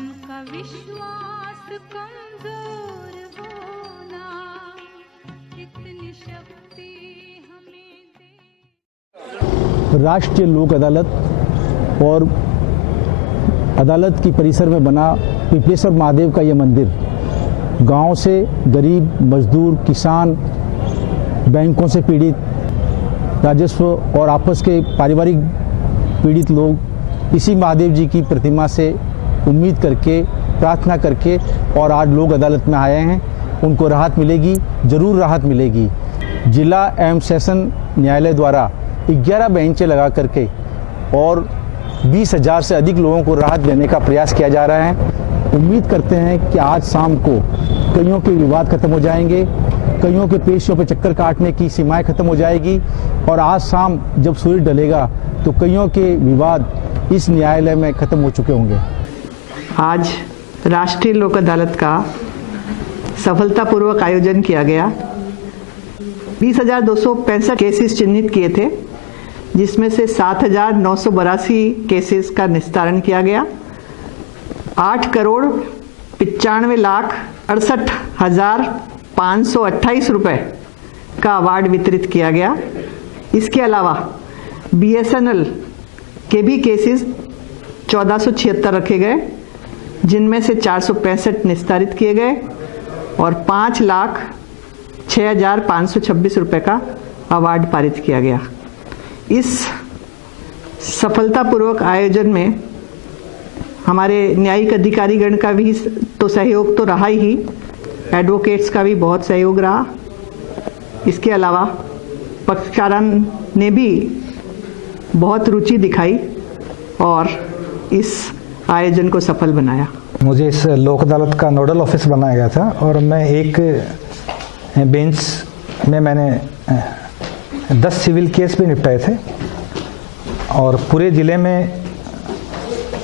का विश्वास कमजोर होना, इतनी शक्ति हमें दे। राष्ट्रीय लोक अदालत और अदालत की परिसर में बना पिपलेश्वर महादेव का यह मंदिर गांव से गरीब, मजदूर, किसान, बैंकों से पीड़ित, राजस्व और आपस के पारिवारिक पीड़ित लोग इसी महादेव जी की प्रतिमा से उम्मीद करके, प्रार्थना करके और आज लोक अदालत में आए हैं। उनको राहत मिलेगी, जरूर राहत मिलेगी। जिला एवं सेशन न्यायालय द्वारा 11 बेंचें लगा करके और 20,000 से अधिक लोगों को राहत देने का प्रयास किया जा रहा है। उम्मीद करते हैं कि आज शाम को कईयों के विवाद खत्म हो जाएंगे, कईयों के पेशियों पर चक्कर काटने की सीमाएं खत्म हो जाएगी और आज शाम जब सूरज ढलेगा तो कईयों के विवाद इस न्यायालय में खत्म हो चुके होंगे। आज राष्ट्रीय लोक अदालत का सफलतापूर्वक आयोजन किया गया। 20,265 केसेस चिन्हित किए थे, जिसमें से 7,982 केसेस का निस्तारण किया गया। 8,95,68,528 रुपए का अवार्ड वितरित किया गया। इसके अलावा BSNL के भी केसेस 1476 रखे गए, जिनमें से 465 निस्तारित किए गए और 5,06,526 रुपए का अवार्ड पारित किया गया। इस सफलतापूर्वक आयोजन में हमारे न्यायिक अधिकारीगण का भी तो सहयोग तो रहा ही, एडवोकेट्स का भी बहुत सहयोग रहा। इसके अलावा पक्षकारों ने भी बहुत रुचि दिखाई और इस आयोजन को सफल बनाया। मुझे इस लोक अदालत का नोडल ऑफिस बनाया गया था और मैं एक बेंच में मैंने 10 सिविल केस भी निपटाए थे और पूरे ज़िले में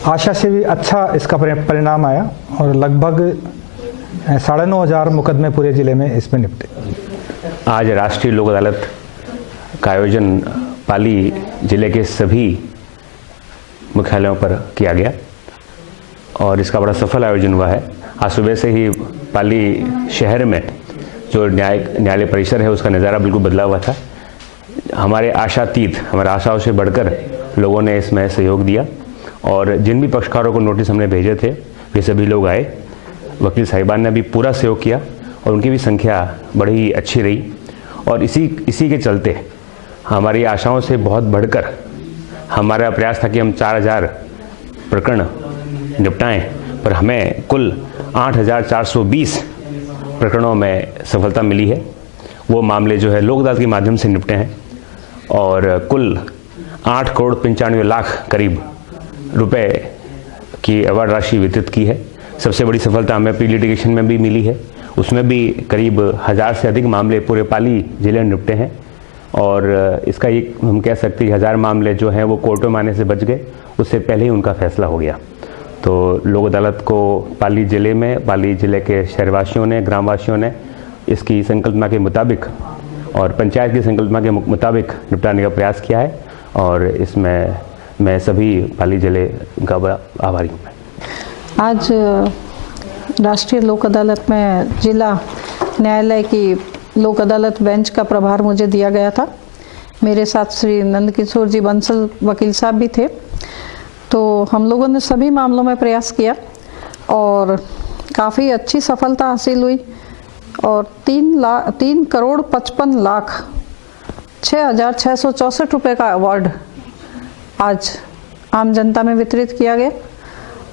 आशा से भी अच्छा इसका परिणाम आया और लगभग 9,500 मुकदमे पूरे ज़िले में इसमें निपटे। आज राष्ट्रीय लोक अदालत का आयोजन पाली ज़िले के सभी मुख्यालयों पर किया गया और इसका बड़ा सफल आयोजन हुआ है। आज सुबह से ही पाली शहर में जो न्यायालय परिसर है उसका नज़ारा बिल्कुल बदला हुआ था। हमारे आशातीत, हमारे आशाओं से बढ़कर लोगों ने इसमें सहयोग दिया और जिन भी पक्षकारों को नोटिस हमने भेजे थे वे सभी लोग आए। वकील साहिबान ने भी पूरा सहयोग किया और उनकी भी संख्या बड़ी अच्छी रही और इसी के चलते हमारी आशाओं से बहुत बढ़कर हमारा प्रयास था कि हम 4,000 प्रकरण निपटाएं, पर हमें कुल 8,420 प्रकरणों में सफलता मिली है। वो मामले जो है लोक अदालत के माध्यम से निपटे हैं और कुल 8,95,00,000 करीब रुपए की अवार्ड राशि वितरित की है। सबसे बड़ी सफलता हमें प्री लिटिगेशन में भी मिली है, उसमें भी करीब 1,000 से अधिक मामले पूरे पाली जिले में निपटे हैं और इसका एक हम कह सकते हैं 1,000 मामले जो हैं वो कोर्टों में आने से बच गए, उससे पहले ही उनका फैसला हो गया। तो लोक अदालत को पाली ज़िले में, पाली ज़िले के शहरवासियों ने, ग्रामवासियों ने इसकी संकल्पना के मुताबिक और पंचायत की संकल्पना के मुताबिक निपटाने का प्रयास किया है और इसमें मैं सभी पाली ज़िले का बड़ा आभारी हूँ। आज राष्ट्रीय लोक अदालत में जिला न्यायालय की लोक अदालत बेंच का प्रभार मुझे दिया गया था। मेरे साथ श्री नंदकिशोर जी बंसल वकील साहब भी थे। तो हम लोगों ने सभी मामलों में प्रयास किया और काफ़ी अच्छी सफलता हासिल हुई और 3,55,06,664 रुपये का अवार्ड आज आम जनता में वितरित किया गया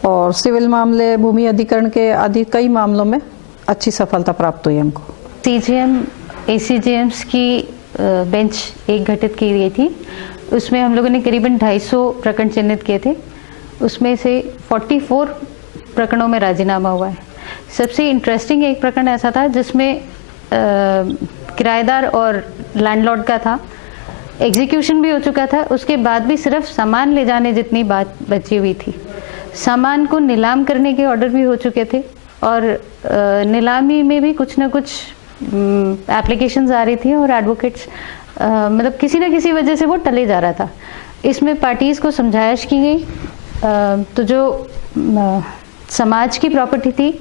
और सिविल मामले, भूमि अधिकरण के आदि कई मामलों में अच्छी सफलता प्राप्त हुई हमको। CJM ACJMs की बेंच एक गठित की गई थी, उसमें हम लोगों ने करीबन 250 प्रकरण चिन्हित किए थे। उसमें से 44 प्रकरणों में राजीनामा हुआ है। सबसे इंटरेस्टिंग एक प्रकरण ऐसा था जिसमें किराएदार और लैंडलॉर्ड का था, एग्जीक्यूशन भी हो चुका था, उसके बाद भी सिर्फ सामान ले जाने जितनी बात बची हुई थी। सामान को नीलाम करने के ऑर्डर भी हो चुके थे और नीलामी में भी कुछ ना कुछ एप्लीकेशंस आ रही थी और एडवोकेट्स मतलब किसी न किसी वजह से वो टले जा रहा था। इसमें पार्टीज़ को समझाइश की गई तो जो समाज की प्रॉपर्टी थी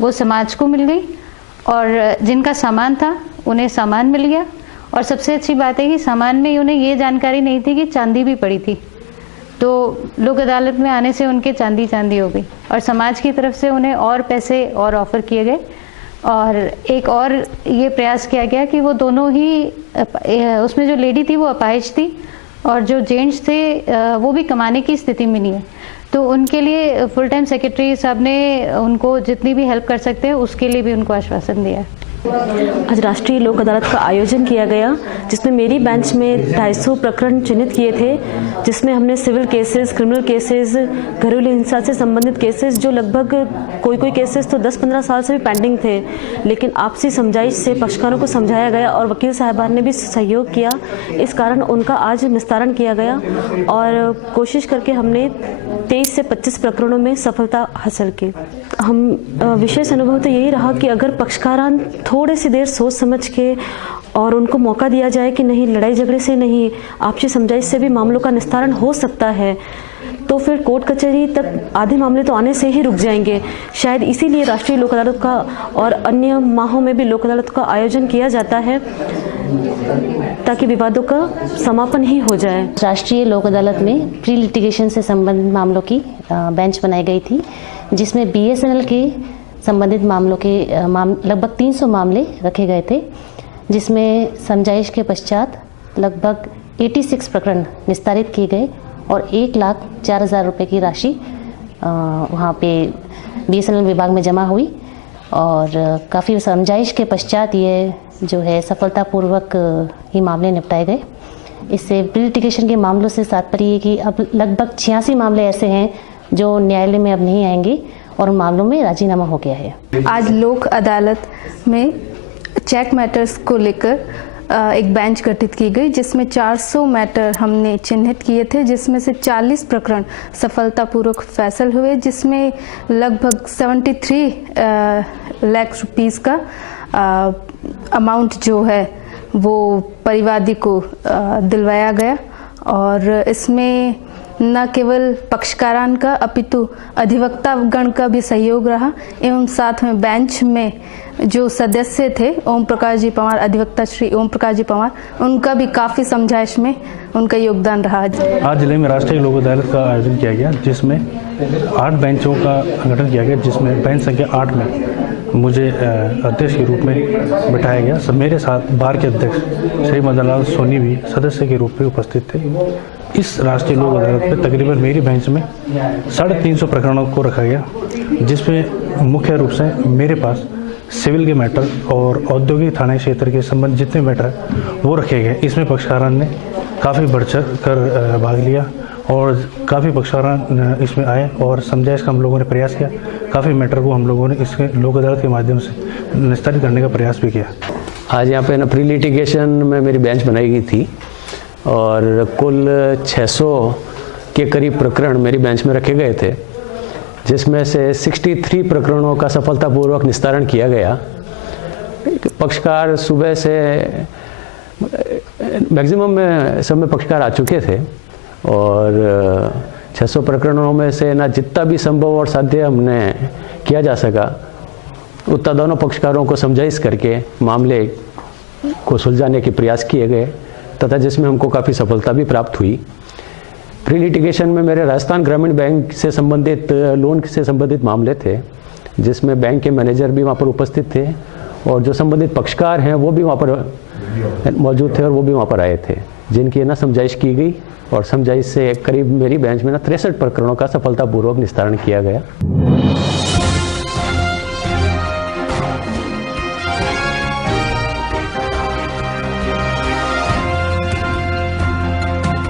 वो समाज को मिल गई, और जिनका सामान था उन्हें सामान मिल गया। और सबसे अच्छी बात है कि सामान में उन्हें ये जानकारी नहीं थी कि चांदी भी पड़ी थी, तो लोक अदालत में आने से उनके चांदी हो गई, और समाज की तरफ से उन्हें और पैसे और ऑफर किए गए। और एक और ये प्रयास किया गया कि वो दोनों ही, उसमें जो लेडी थी वो अपाहिज थी और जो जेंट्स थे वो भी कमाने की स्थिति में नहीं है, तो उनके लिए फुल टाइम सेक्रेटरी साहब ने उनको जितनी भी हेल्प कर सकते हैं उसके लिए भी उनको आश्वासन दिया है। आज राष्ट्रीय लोक अदालत का आयोजन किया गया, जिसमें मेरी बेंच में 250 प्रकरण चिन्हित किए थे, जिसमें हमने सिविल केसेस, क्रिमिनल केसेस, घरेलू हिंसा से संबंधित केसेस, जो लगभग कोई केसेस तो 10-15 साल से भी पेंडिंग थे, लेकिन आपसी समझाइश से पक्षकारों को समझाया गया और वकील साहबान ने भी सहयोग किया। इस कारण उनका आज निस्तारण किया गया और कोशिश करके हमने 23 से 25 प्रकरणों में सफलता हासिल की। हम विशेष अनुभव तो यही रहा कि अगर पक्षकारान थोड़ी सी देर सोच समझ के और उनको मौका दिया जाए कि नहीं, लड़ाई झगड़े से नहीं, आपसी समझाइश से भी मामलों का निस्तारण हो सकता है, तो फिर कोर्ट कचहरी तक आधे मामले तो आने से ही रुक जाएंगे। शायद इसीलिए राष्ट्रीय लोक अदालत का और अन्य माहों में भी लोक अदालत का आयोजन किया जाता है, ताकि विवादों का समापन ही हो जाए। राष्ट्रीय लोक अदालत में प्री लिटिगेशन से संबंधित मामलों की बेंच बनाई गई थी, जिसमें BSNL के संबंधित मामलों के लगभग 300 मामले रखे गए थे, जिसमें समझाइश के पश्चात लगभग 86 प्रकरण निस्तारित किए गए और 1,04,000 रुपये की राशि वहाँ पे BSNL विभाग में जमा हुई और काफ़ी समझाइश के पश्चात ये जो है सफलतापूर्वक ही मामले निपटाए गए। इससे प्री लिटिगेशन के मामलों से तात्पर्य है कि अब लगभग 86 मामले ऐसे हैं जो न्यायालय में अब नहीं आएंगे और उन मामलों में राजीनामा हो गया है। आज लोक अदालत में चेक मैटर्स को लेकर एक बेंच गठित की गई, जिसमें 400 मैटर हमने चिन्हित किए थे, जिसमें से 40 प्रकरण सफलतापूर्वक फैसल हुए, जिसमें लगभग 73 लाख रुपीस का अमाउंट जो है वो परिवादी को दिलवाया गया। और इसमें न केवल पक्षकारान का अपितु अधिवक्तागण का भी सहयोग रहा, एवं साथ में बेंच में जो सदस्य थे ओम प्रकाश जी पंवार, अधिवक्ता श्री ओम प्रकाश जी पंवार, उनका भी काफ़ी समझाइश में उनका योगदान रहा। आज जिले में राष्ट्रीय लोक अदालत का आयोजन किया गया, जिसमें 8 बेंचों का गठन किया गया, जिसमें बेंच संख्या 8 में मुझे अध्यक्ष के रूप में बिठाया गया। सब मेरे साथ बार के अध्यक्ष श्री मदन लाल सोनी भी सदस्य के रूप में उपस्थित थे। इस राष्ट्रीय लोक अदालत में तकरीबन मेरी बेंच में 350 प्रकरणों को रखा गया, जिसमें मुख्य रूप से मेरे पास सिविल के मैटर और औद्योगिक थाना क्षेत्र के संबंध जितने मैटर हैं वो रखे गए। इसमें पक्षकारान ने काफ़ी बढ़ चढ़ कर भाग लिया और काफ़ी पक्षकारान इसमें आए और समझाइश का हम लोगों ने प्रयास किया। काफ़ी मैटर को हम लोगों ने इसके लोक अदालत के माध्यम से निस्तारित करने का प्रयास भी किया। आज यहाँ पे प्री लिटिगेशन में मेरी बेंच बनाई गई थी और कुल 600 के करीब प्रकरण मेरी बेंच में रखे गए थे, जिसमें से 63 प्रकरणों का सफलतापूर्वक निस्तारण किया गया। पक्षकार सुबह से मैक्सिमम में सब में पक्षकार आ चुके थे और 600 प्रकरणों में से ना जितना भी संभव और साध्य हमने किया जा सका उतना दोनों पक्षकारों को समझाइश करके मामले को सुलझाने के प्रयास किए गए, तथा जिसमें हमको काफ़ी सफलता भी प्राप्त हुई। प्री लिटिगेशन में मेरे राजस्थान ग्रामीण बैंक से संबंधित लोन से संबंधित मामले थे, जिसमें बैंक के मैनेजर भी वहाँ पर उपस्थित थे और जो संबंधित पक्षकार हैं वो भी वहाँ पर मौजूद थे और वो भी वहाँ पर आए थे, जिनकी ना समझाइश की गई और समझाइश से करीब मेरी बेंच में 63 प्रकरणों का सफलतापूर्वक निस्तारण किया गया।